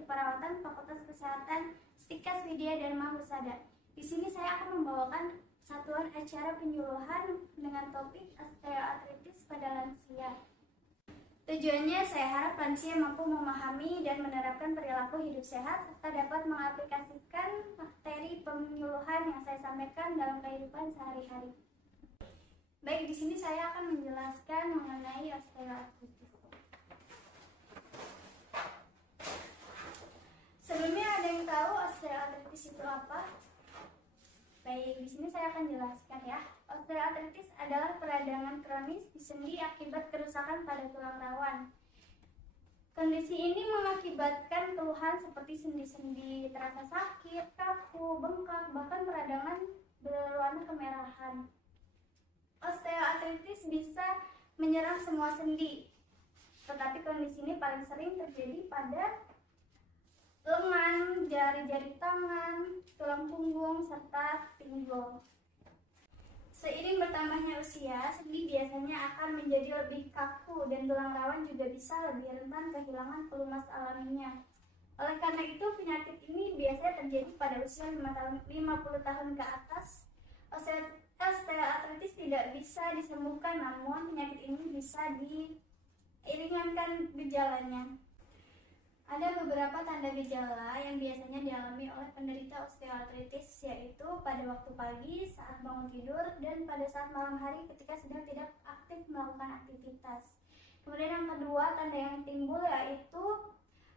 Keperawatan Fakultas Kesehatan Stika Widya Dharma Husada. Di sini saya akan membawakan satuan acara penyuluhan dengan topik osteoartritis pada lansia. Tujuannya saya harap lansia mampu memahami dan menerapkan perilaku hidup sehat serta dapat mengaplikasikan materi penyuluhan yang saya sampaikan dalam kehidupan sehari-hari. Baik, di sini saya akan menjelaskan mengenai osteoartritis. Sebelumnya ada yang tahu osteoartritis itu apa? Baik, di sini saya akan jelaskan ya. Osteoartritis adalah peradangan kronis di sendi akibat kerusakan pada tulang rawan. Kondisi ini mengakibatkan keluhan seperti sendi-sendi terasa sakit, kaku, bengkak, bahkan peradangan berwarna kemerahan. Osteoartritis bisa menyerang semua sendi, tetapi kondisi ini paling sering terjadi pada lengan, jari-jari tangan, tulang punggung, serta pinggul. Seiring bertambahnya usia, sendi biasanya akan menjadi lebih kaku dan tulang rawan juga bisa lebih rentan kehilangan pelumas alaminya. Oleh karena itu, penyakit ini biasanya terjadi pada usia 50 tahun ke atas. Osteoartritis tidak bisa disembuhkan, namun penyakit ini bisa diringankan gejalanya. Ada beberapa tanda gejala yang biasanya dialami oleh penderita osteoartritis, yaitu pada waktu pagi saat bangun tidur dan pada saat malam hari ketika sedang tidak aktif melakukan aktivitas. Kemudian yang kedua, tanda yang timbul yaitu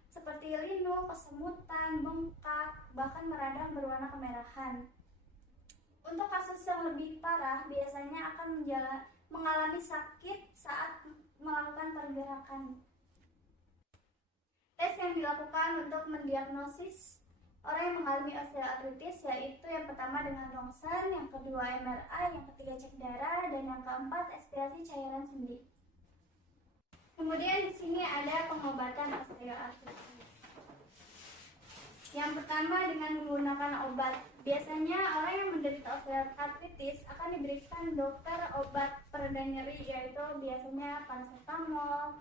seperti linu, kesemutan, bengkak, bahkan meradang berwarna kemerahan. Untuk kasus yang lebih parah, biasanya akan mengalami sakit saat melakukan pergerakan. Tes yang dilakukan untuk mendiagnosis orang yang mengalami osteoartritis yaitu yang pertama dengan rongsen, yang kedua MRI, yang ketiga cek darah, dan yang keempat aspirasi cairan sendi. Kemudian di sini ada pengobatan osteoartritis. Yang pertama dengan menggunakan obat. Biasanya orang yang menderita osteoartritis akan diberikan dokter obat pereda nyeri, yaitu biasanya paracetamol,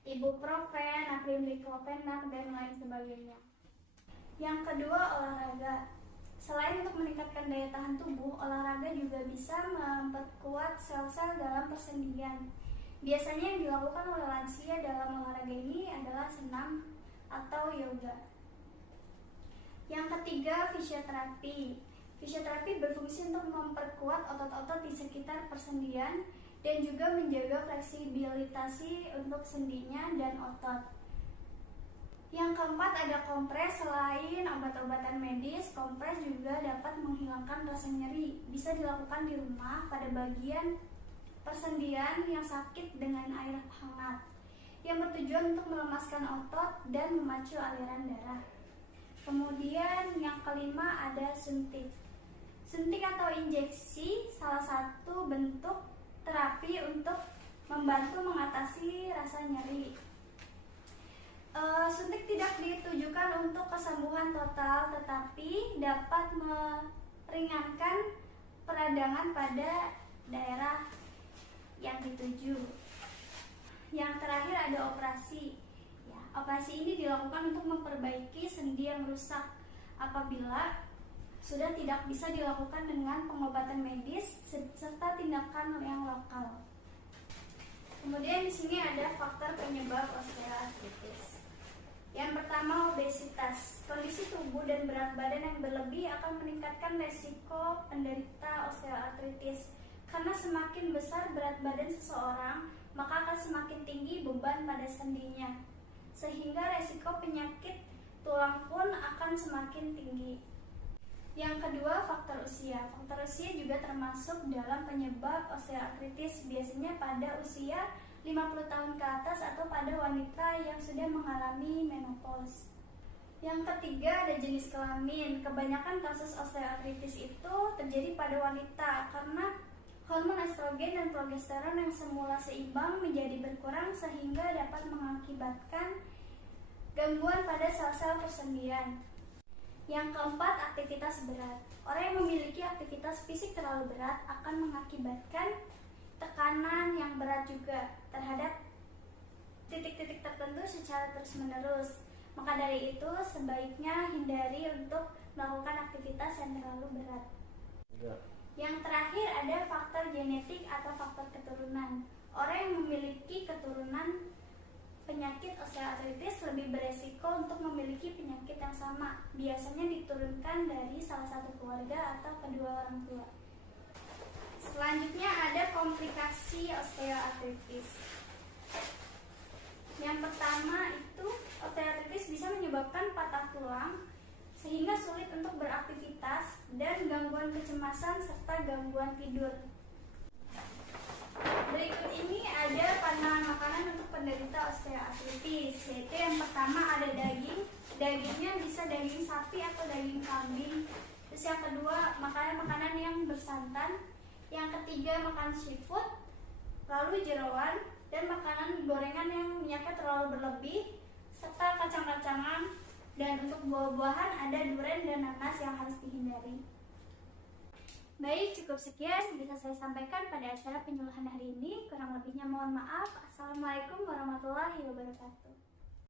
ibuprofen, natrium diklofenak, dan lain sebagainya. Yang kedua, olahraga. Selain untuk meningkatkan daya tahan tubuh, olahraga juga bisa memperkuat sel-sel dalam persendian. Biasanya yang dilakukan oleh lansia dalam olahraga ini adalah senam atau yoga. Yang ketiga, fisioterapi. Fisioterapi berfungsi untuk memperkuat otot-otot di sekitar persendian dan juga menjaga fleksibilitas untuk sendinya dan otot. Yang keempat, ada kompres. Selain obat-obatan medis, kompres juga dapat menghilangkan rasa nyeri. Bisa dilakukan di rumah pada bagian persendian yang sakit dengan air hangat, yang bertujuan untuk melemaskan otot dan memacu aliran darah. Kemudian yang kelima ada suntik. Suntik atau injeksi salah satu bentuk terapi untuk membantu mengatasi rasa nyeri. Suntik tidak ditujukan untuk kesembuhan total, tetapi dapat meringankan peradangan pada daerah yang dituju. Yang terakhir ada operasi. Operasi ini dilakukan untuk memperbaiki sendi yang rusak apabila sudah tidak bisa dilakukan dengan pengobatan medis serta tindakan yang lokal. Kemudian di sini ada faktor penyebab osteoartritis. Yang pertama, obesitas. Kondisi tubuh dan berat badan yang berlebih akan meningkatkan resiko penderita osteoartritis. Karena semakin besar berat badan seseorang, maka akan semakin tinggi beban pada sendinya, sehingga resiko penyakit tulang pun akan semakin tinggi. Yang kedua, faktor usia. Faktor usia juga termasuk dalam penyebab osteoartritis, biasanya pada usia 50 tahun ke atas atau pada wanita yang sudah mengalami menopause. Yang ketiga, ada jenis kelamin. Kebanyakan kasus osteoartritis itu terjadi pada wanita karena hormon estrogen dan progesteron yang semula seimbang menjadi berkurang sehingga dapat mengakibatkan gangguan pada sel-sel persendian. Yang keempat, aktivitas berat. Orang yang memiliki aktivitas fisik terlalu berat akan mengakibatkan tekanan yang berat juga terhadap titik-titik tertentu secara terus-menerus, Maka dari itu sebaiknya hindari untuk melakukan aktivitas yang terlalu berat. Yang terakhir ada faktor genetik atau faktor keturunan. Orang yang memiliki keturunan penyakit osteoartritis lebih beresiko untuk memiliki penyakit yang sama. Biasanya diturunkan dari salah satu keluarga atau kedua orang tua. Selanjutnya ada komplikasi osteoartritis. Yang pertama itu osteoartritis bisa menyebabkan patah tulang sehingga sulit untuk beraktivitas dan gangguan kecemasan serta gangguan tidur. Berikut ini ada pandangan makanan untuk penderita osteoartritis, yaitu yang pertama ada daging. Dagingnya bisa daging sapi atau daging kambing. Terus yang kedua makanan-makanan yang bersantan. Yang ketiga makan seafood, lalu jeroan, dan makanan gorengan yang minyaknya terlalu berlebih, serta kacang-kacangan. Dan untuk buah-buahan ada durian dan nanas yang harus dihindari. Baik, cukup sekian bisa saya sampaikan pada acara penyuluhan hari ini. Kurang lebihnya mohon maaf. Assalamualaikum warahmatullahi wabarakatuh.